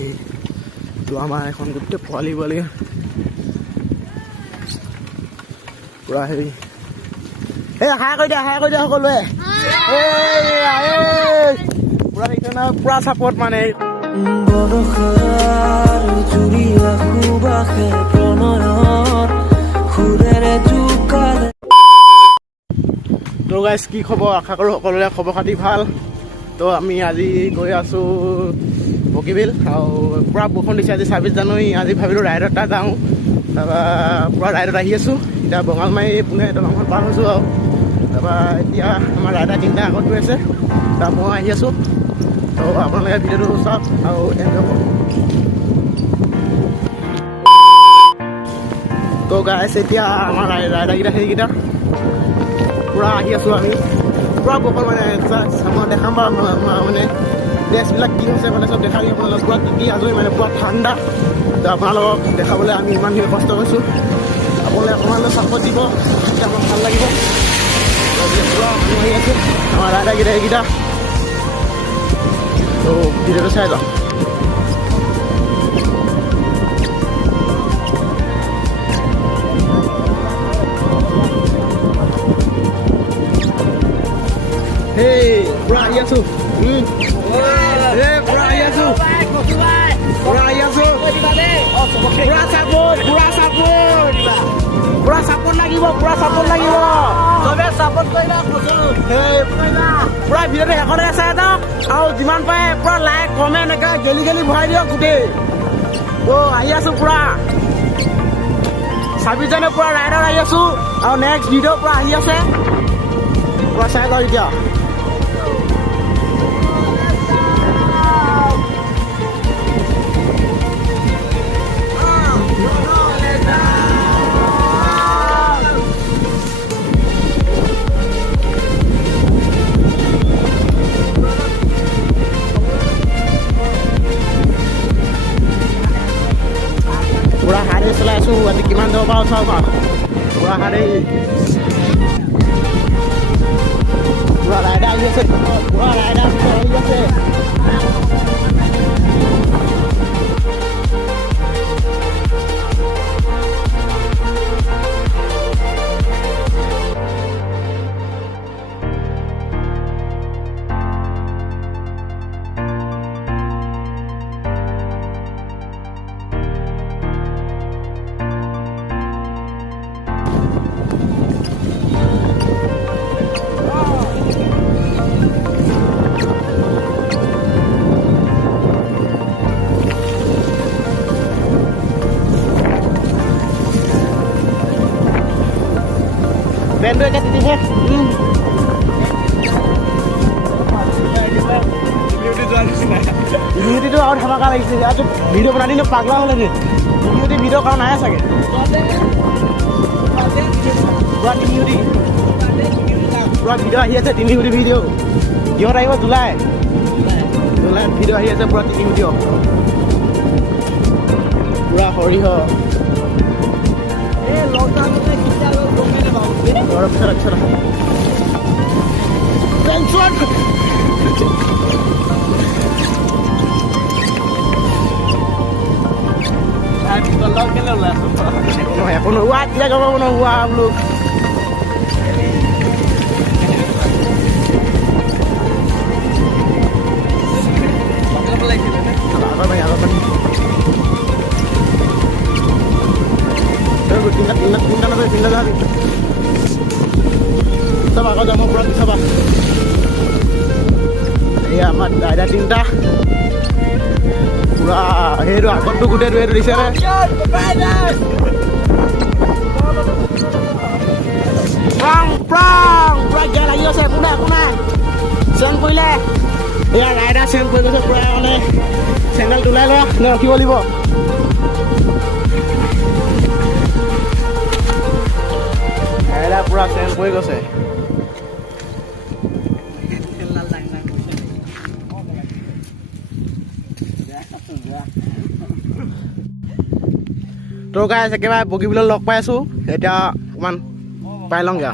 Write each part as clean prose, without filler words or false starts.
হেৰি তো আমাৰ এখন গোটেই পোৱালি পুৰা হেৰি এই হাই কৰি দিয়া সকলোৱে পুৰা দেখিছে নহয় পুৰা চাপৰ্ট মানে তো গাইজ কি খবৰ আশা কৰোঁ সকলোৰে খবৰ খাতি ভাল তো আমি আজি গৈ আছোঁ বগীবিল আৰু পূৰা বৰষুণ দিছে আজি 26 জানুৱাৰী আজি ভাবিলোঁ ৰাইডত এটা যাওঁ তাৰপৰা পূৰা ৰাইডত আহি আছোঁ এতিয়া বঙালমাৰী পোনে দলংখন পাৰ হৈছোঁ আৰু তাৰপৰা এতিয়া আমাৰ ৰাইডাৰ তিনিটা আগত গৈ আছে তাৰ মই আহি আছোঁ তো আপোনালোকে ভিডিঅ'টো চাওক আৰু এনজয় কৰক তো গাইজ এতিয়া আমাৰ ৰাইডাৰকেইটা সেইকেইটা পূৰা আহি আছোঁ আমি পূৰা বৰষুণ মানে মই দেখাম বাৰু মানে ড্ৰেছবিলাক কি হৈছে মানে চব দেখাই আপোনালোকক পূৰা টিকি আজৰি মানে পূৰা ঠাণ্ডা তো আপোনালোকক দেখাবলৈ আমি ইমানখিনি কষ্ট কৰিছোঁ আপোনালোকে অকণমান চাপৰ্ট দিব তেতিয়া আমাক ভাল লাগিব পূৰা মানুহ আহি আছে আমাৰ ৰাইডাৰকেইটা এইকেইটা তো ভিডিঅ'টো চাই যাওঁ pura aja su, pura aja su, pura sabun lagi bo, coba sabun kau ini aku suruh, pura video deh, kalau ada saya tahu, aku jiman pakai, pura like, komen, mereka jeli buat dia gede, oh aja su pura, sabi jane pura rider aja su, aku next video pura aja se, pura saya tahu dia. Pura hari selalu ada gimana tuh bau sama pura hari pura ada aja sih pura ada aja sih Bendera kat ini Video itu और धमाका लगी थी आज video बनाने ने पागला हो लगे वीडियो कारण आया सके पूरा वीडियो आही আছে তিনি মিনিট ভিডিও কিহত আহিব জুলাই ভিডিও আহি আছে পুৰা তিনি ভিডিও পুৰা সৰিহ এ লকডাউনতে কিটা লোক গমে না বাবু और अच्छा tension kalau kalau lah ya penuh buat dia kalau penuh buat lu tinggal lagi coba kau mau pulang coba iya mat ada tinta pura hero aku tuh gede hero di sana prang pura jalan ayo saya kuna sen puile ya rider sen puile so pura oleh sandal tulai lo no ki bolibo rider pura sen puile gose তো guys একেবাৰে বগীবিলত লগ পাই আছো এতিয়া অকণমান পাই লওঁগৈ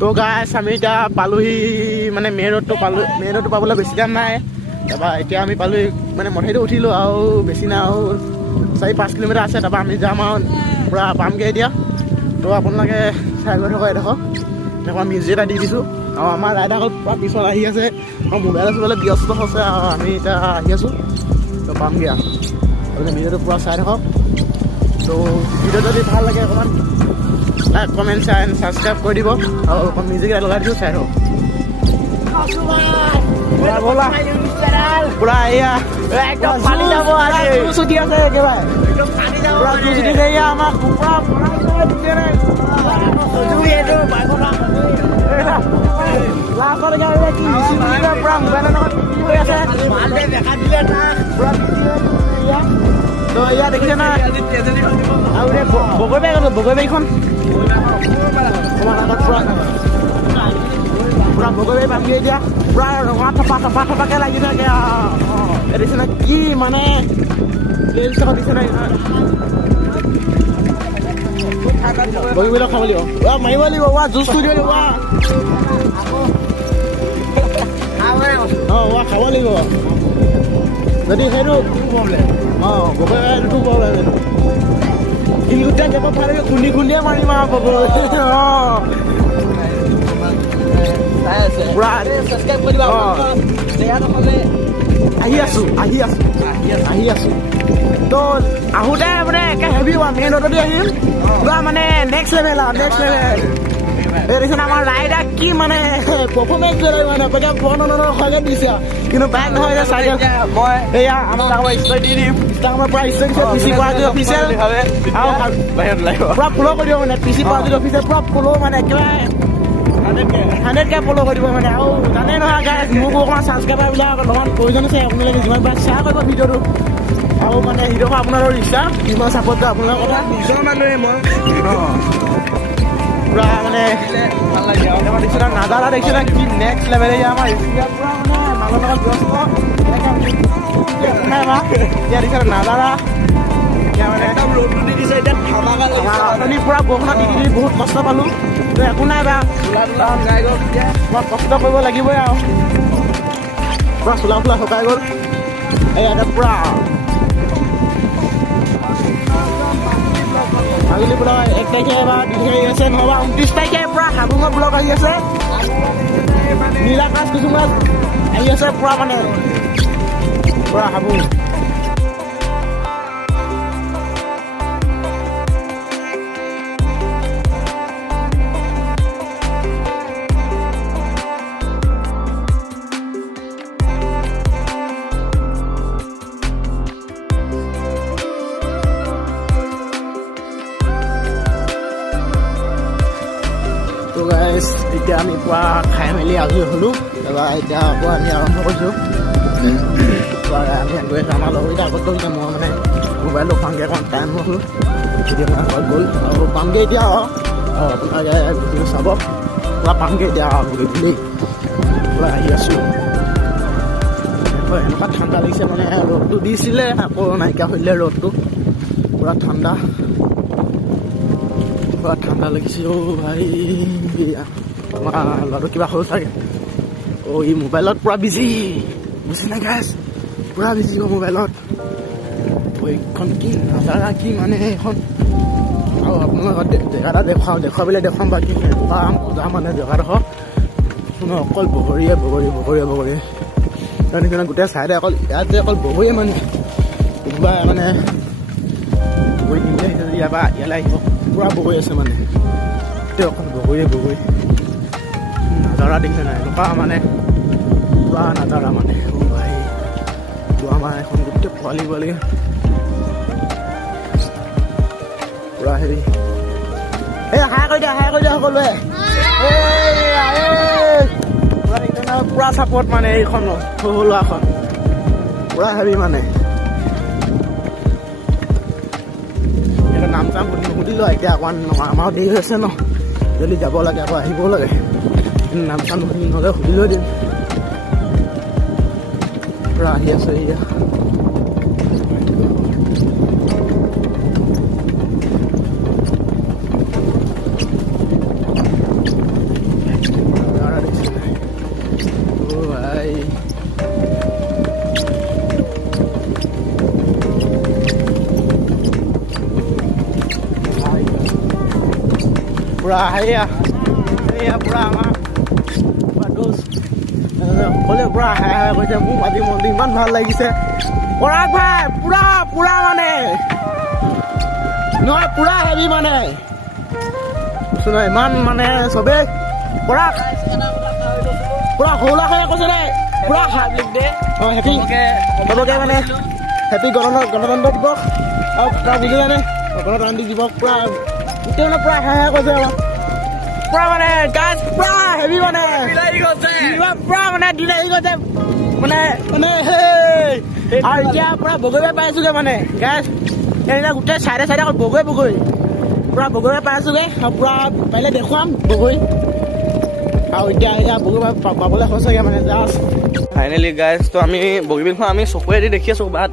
তো guys আমি এতিয়া পালোহি মানে মেইন ৰোডটো পাবলৈ বেছি টাইম নাই তাৰপৰা এতিয়া আমি পালোঁ মানে মথাউৰিটো উঠিলোঁ আৰু বেছি নাই আৰু 4-5 কিলোমিটাৰ আছে। তাৰপৰা আমি যাম আৰু পূৰা পামগৈ এতিয়া। তো আপোনালোকে চাই গৈ থাকক এডোখৰ এনেকুৱা মিউজিক এটা দি দিছোঁ আৰু আমাৰ ৰাইডাৰসকল পূৰা পিছত আহি আছে আৰু মোবাইল চোবাইলে ব্যস্ত হৈছে আৰু আমি এতিয়া আহি আছোঁ। তো পামগৈ আৰু আপুনি ভিডিঅ'টো পূৰা চাই থাকক। তো ভিডিঅ' যদি ভাল লাগে অকণমান লাইক কমেণ্ট এণ্ড ছাবস্ক্ৰাইব কৰি দিব আৰু অকণ মিউজিক এটা লগাই দিছোঁ চাই থাকক। পুৰা এয়া একদম পানী যাব ছুটি আছে একেবাৰে পুৰা ছুটি আছে এয়া আমাৰ কুকুৰা পুৰা মোবাইলৰ লগত হৈ আছে তো এয়া দেখিছে না আৰু বগৈ বাৰীখন পুৰা বগৈ বাৰী পামগৈ এতিয়া পুৰা ৰঙা থপাকৈ লাগি থাকে দেখিছে না কি মানে দিছে না বগীবিলক খাব লাগিব মাৰিব লাগিব জুচটো দিব লাগিব খাব লাগিব যদি সেইটো বগৈ বাৰীটো প্ৰব্লেম এইটো শিলগুটিয়া যাব পাৰে খুন্দিয়ে মাৰিম আৰু বগৈ আহি আছো তো আহোঁতে মানে একে হেভি হোৱা মেইন ৰোডতে আহিম পুৰা মানে নেক্সট লেভেল দেখিছে আমাৰ ৰাইডাৰ কি মানে পাৰফৰ্মেঞ্চ মানে সজাই দিছে কিন্তু বাইক নহয় যে চাইকেল মই এয়া আমাৰ ষ্টৰি দি দিম আমাৰ পৰা ষ্টৰি দিছে পিচি পাৰ্টি অফিচিয়েল পুৰা ফ'ল' কৰি দিব মানে পিচি পাৰ্টি অফিচিয়েল পুৰা ফ'ল' মানে একেবাৰে 100K ফ'ল' কৰি দিব মানে আৰু জানে নহয় গাইজ মোক অকণমান ছাবস্ক্ৰাইবাৰবিলাক অলপমান প্ৰয়োজন আছে আপোনালোকে যিমান পাৰে শ্বেয়াৰ কৰিব ভিডিঅ'টো আৰু মানে ভিডিঅ'খন আপোনালোকৰ ইচ্ছা কিমান ছাপোৰ্ট কৰে আপোনালোকৰ কথা নিজৰ মানুহে মই পুৰা মানে ভাল লাগে আৰু দেখিছে না নাজাৰা দেখিছে না কি নেক্সট লেভেল আমাৰ পুৰা মানে মানুহৰ লগত ব্যস্ত নাই বা এতিয়া দেখিছে নাজাৰা মানে একদম ৰ'দটো দি দিছে এতিয়া ধামাকা পুৰা বৰষুণত দি বহুত কষ্ট পালোঁ তো একো নাই বা কষ্ট কৰিব লাগিবই আৰু পুৰা চোলা শুকাই গ'ল এয়া পুৰা মাজুলী পুৰা 1 তাৰিখে বা 2 তাৰিখে আছে নহ'বা 29 তাৰিখে পুৰা হাবুঙৰ ব্লক আহি আছে নীলাকাশ কুচুঙত আহি আছে পুৰা মানে পুৰা হাবুং এতিয়া আমি পুৰা খাই মেলি আজৰি হ'লোঁ তাৰপৰা এতিয়া আকৌ আমি আৰম্ভ কৰিছোঁ আমি গৈ আছোঁ আমাৰ লগৰকেইটা আগত গ'ল মই মানে মোবাইলটো পামগৈ অকণ টাইম হ'ল এতিয়া মই আগত গ'ল আৰু পামগৈ এতিয়া আপোনালোকে ভিডিঅ' চাব পুৰা পামগৈ এতিয়া বুলি পুৰা আহি আছোঁ এনেকুৱা ঠাণ্ডা লাগিছে মানে ৰ'দটো দিছিলে আকৌ নাইকিয়া হৈছিলে ৰ'দটো পুৰা ঠাণ্ডা লাগিছে ভাই আমাৰ ল'ৰাটো কিবা হ'ল চাগে ই মোবাইলত পুৰা বিজি বুজি নাই গাইজ পুৰা বিজি মোবাইলত এইখন কি নাজাৰা কি মানে এইখন আৰু আপোনালোকৰ জেগা এটা দেখুৱাবলৈ দেখুৱাম বা কি এনেকুৱা মজা মানে জেগাডোখৰ অকল বগৰীয়ে সেইকাৰণে গোটেই চাইডে অকল ইয়াত যে অকল বগৰীয়ে মানে কোনোবা মানে বগৰী কিনিলে ইয়ালৈ আহিব পুৰা বগৰী আছে মানে অকল বগৰী নাজাৰা দেখিছে নাই এনেকুৱা মানে পুৰা নাজাৰা মানে ভাই আমাৰ এখন গোটেই পোৱালি পুৰা হেৰি হাই কৰি দিয়া সকলোৱে পুৰা চাপৰ্ট মানে এইখন লোৱাখন পুৰা হেৰি মানে নাম চাম সুধিলোঁ এতিয়া অকণমান আমাৰো দেৰি হৈছে ন যদি যাব লাগে আকৌ আহিবও লাগে নাম চাম নহ'লে সুধিলেও দিম পুৰা আহি আছে এতিয়া পুৰা এয়া পুৰা আমাৰ সকলোৱে পুৰা হাই হাই কৈছে। মোক আজি মনটো ইমান ভাল লাগিছে। পৰাগ ভাই পুৰা পুৰা মানে নহয় পুৰা হেভি মানে ইমান মানে চবেই পৰাগ পুৰা হৌলা হৈ কৈছে দে পুৰা হেপী চবকে মানে হেপী গণতন্ত্ৰ দিৱস আৰু পুৰা বুজিলেনে গণতান্ত্ৰিক দিৱস পুৰা গোটেই মানে পুৰা হাই হাই কৈছে অলপ পুৰা মানে গাছ পুৰা হেভি মানে পুৰা মানে দিলে গৈছে মানে মানে আৰু এতিয়া পুৰা বগৰীয়ে পাইছোগে মানে গাছ এতিয়া গোটেই চাইডে চাইডে অকল বগৰী পুৰা বগৰীয়ে পাইছোগে আৰু পুৰা পাৰিলে দেখুৱাম বগৰী আৰু এতিয়া বগৰী পাবলৈ হৈছেগে মানে জাষ্ট ফাইনেলি গাইজ তো আমি বগীবিলখন আমি চকুৱেদি দেখি আছোঁ বাট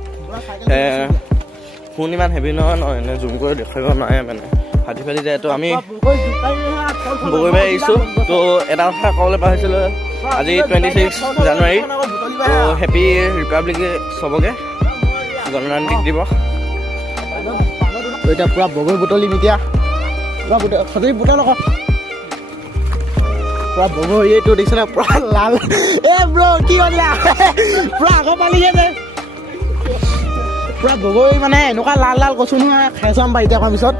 ফোন ইমান হেভি নহয় এনে জুম কৰি দেখাব নোৱাৰে মানে ফাটি যায়। তো আমি বগৰীবাৰী আহিছোঁ। তো এটা কথা ক'বলৈ পাহৰিছিলোঁ আজি 26 জানুৱাৰী তো হেপী ৰিপাব্লিক চবকে গণতান্ত্ৰিক দিৱস। এতিয়া পুৰা বগৰী বুটলিম এতিয়া পুৰা সজৰি বুটল আকৌ পুৰা বগৰী এইটো দেখিছে না পুৰা লাল ব্ৰ কি কৰিলা পুৰা আকৌ পালিগে যে পুৰা বগৰী মানে এনেকুৱা লাল লাল কচু নহয় খাই চাম বা এতিয়া অহাৰ পিছত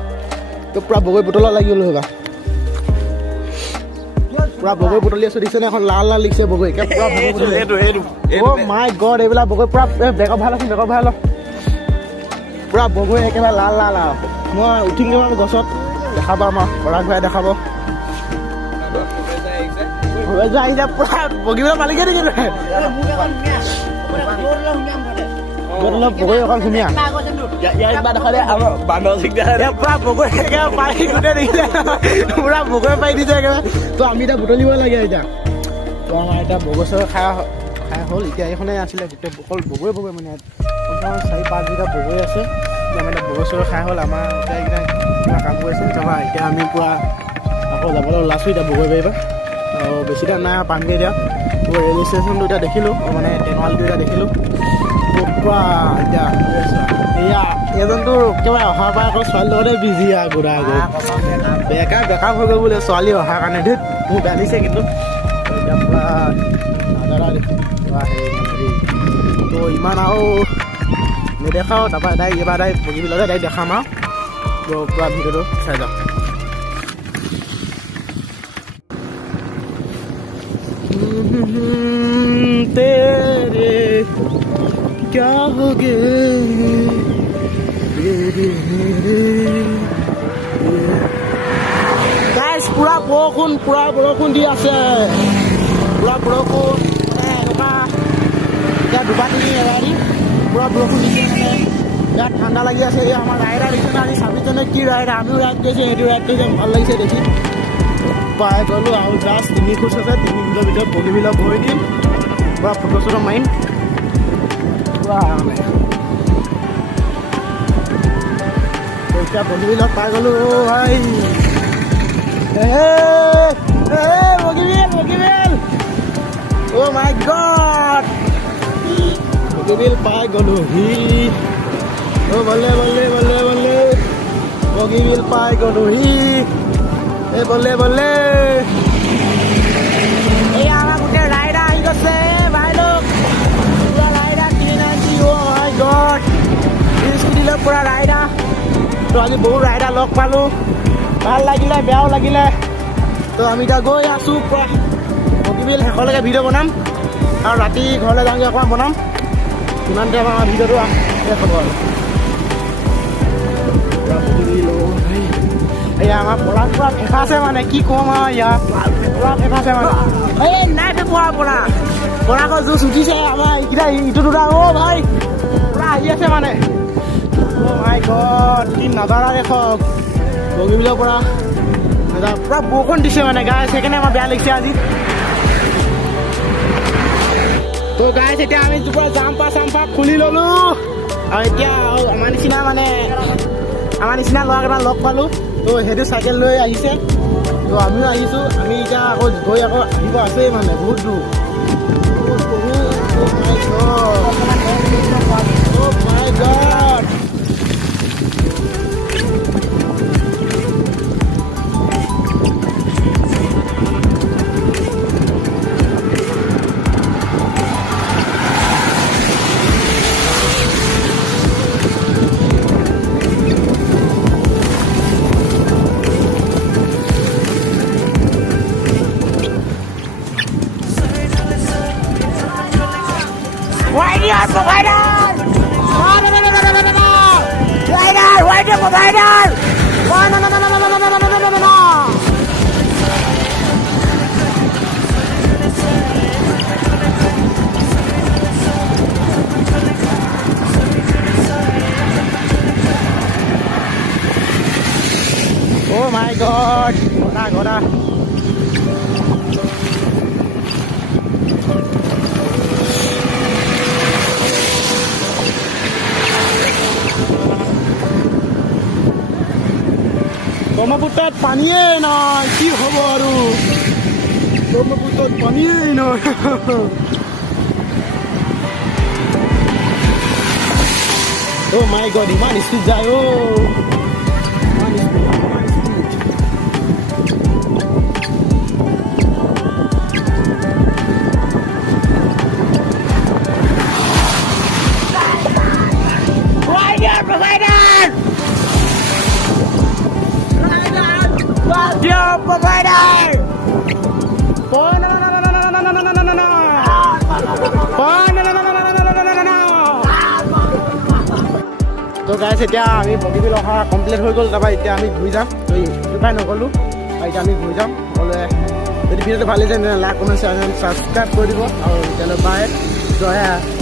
তো পুৰা বগৰী বুটলত লাগি গ'লো হ'বা পুৰা বগৰী বুটলি আছো দেখিছে নে এখন লাল লাল লিখিছে বগৰী পুৰা মাই গড এইবিলাক বগৰী পুৰা বেগৰ ভাল আছে বেগৰ ভাল পুৰা বগৰী একেবাৰে লাল লাল আৰু মই উঠিম গৈ গছত দেখাব আমাৰ পৰাগ ভাই দেখাব আহিছে পুৰা বগীবিলাক পালিগে নেকি অলপ বগৰী অকণ ধুনীয়া পুৰা বগৰী পাৰি গোটেই দেখিছে পুৰা বগৰী পাৰি দিছে একেবাৰে তো আমি এতিয়া বুটলিব লাগে এতিয়া তো আমাৰ এতিয়া বগৰী চগৰী খাই হ'ল এতিয়া এইখনে আছিলে গোটেই অকল বগৰী মানে 4-5 বিঘা বগৰী আছে এতিয়া আমি এতিয়া বগৰী চগৰী খাই হ'ল আমাৰ এতিয়া এইকেইটা কিবা কাম কৰি আছে তাৰপৰা এতিয়া আমি পুৰা আকৌ যাবলৈ ওলাইছোঁ এতিয়া বগৰী পাৰিবা আৰু বেছি টাইম নাই পামগৈ এতিয়া ৰেলৱে ষ্টেচনটো এতিয়া দেখিলোঁ মানে টেনৱালটো এতিয়া দেখিলোঁ পুৰা এতিয়া এয়া এজনটো একেবাৰে অহাৰ পৰা আকৌ ছোৱালীৰ লগতে বিজি আৰু গোড়া বেকআপ হৈ গ'ল বোলে ছোৱালী অহাৰ কাৰণে ধেত মোক বেয়া লাগিছে কিন্তু এতিয়া পুৰা নাজাৰা পুৰা হেৰি তো ইমান আৰু নেদেখাও তাৰপৰা ডাইৰেক্ট এবাৰ ডাইৰেক্ট বগীবিলতে ডাইৰেক্ট দেখাম আৰু তো পুৰা ভিডিঅ'টো চাই যাওক। तेरे क्या हो गए গাইজ পুৰা বৰষুণ দি আছে পুৰা বৰষুণ মানে এনেকুৱা এতিয়া দুবাৰ তিনি এবাৰ পুৰা বৰষুণ দিছে মানে ইয়াত ঠাণ্ডা লাগি আছে এই আমাৰ ৰাইডাৰ দেখিছে না আজি 26 জানুৱাৰীত কি ৰাইডাৰ আমিও ৰাইড কৰিছোঁ সেইটো ৰাইড কৰিছে ভাল লাগিছে দেখি পাই গ'লোঁ আৰু জাষ্ট 3 খোজ আছে 3 খোজৰ ভিতৰত বগীবিলত ভৰি দিম পুৰা ফটো চটো মাৰিম পুৰা মানে এতিয়া বগীবিলত পাই গ'লোঁ ভাই বগীবিল অ' মাই গড বগীবিল পাই গ'লোহি অ' বলে বগীবিল পাই গ'লোহি বলে এই আমাৰ গোটেই ৰাইডাৰ আহি গৈছে ভাই লোক পুৰা ৰাইডাৰ 390 অ' মাই গড স্কুটিলৈ পুৰা ৰাইডাৰ তো আজি বহুত ৰাইডাৰ লগ পালোঁ ভাল লাগিলে বেয়াও লাগিলে তো আমি এতিয়া গৈ আছোঁ পুৰা বগীবিল শেষলৈকে ভিডিঅ' বনাম আৰু ৰাতি ঘৰলৈ যাওঁগৈ অকণমান বনাম কিমান টাইম আমাৰ ভিডিঅ'টো শেষ হ'ব আৰু পুৰা বগীবিল এয়া আমাৰ পৰাগ পুৰা ফেঁকা আছে মানে কি ক'ম আৰু ইয়াৰ পুৰা ফেঁকা আছে মানে এই নাই পৰাগৰ জুচ উঠিছে আমাৰ এইকেইটা ইটো দুটা অ' ভাই পুৰা আহি আছে মানে অ' মাই গড কি নাজাৰা দেখক বগীবিলৰ পৰা পুৰা বৰষুণ দিছে মানে গাইছ সেইকাৰণে আমাৰ বেয়া লাগিছে আজি তো গাইছ এতিয়া আমি পুৰা জাম্পা চাম্পা খুলি ল'লোঁ আৰু এতিয়া আমাৰ নিচিনা ল'ৰাকেইটা লগ পালোঁ তো সেইটো চাইকেল লৈ আহিছে তো আমিও আহিছোঁ আমি এতিয়া আকৌ গৈ আকৌ আহিব আছেই মানে বহুত দূৰ Oh my God! Rider provider! Rider provider! Oh my god! Goda. ব্ৰহ্মপুত্ৰত পানীয়ে নাই কি হ'ব আৰু ব্ৰহ্মপুত্ৰত পানীয়ে নাই অ' মাই গড ইমান স্পীড যায় ইমান speed Your provider! Oh no! তো গাইছ এতিয়া আমি বগীবিল অহা কমপ্লিট হৈ গ'ল তাৰপৰা এতিয়া আমি ঘূৰি যাম তো উপায় নগ'লোঁ এতিয়া আমি ঘূৰি যাম সকলোৱে যদি ভিডিঅ'টো ভাল লাগিছে লাইক কমেণ্ট শ্বেয়াৰ ছাবস্ক্ৰাইব কৰি দিব আৰু তেতিয়ালৈ বাই জয়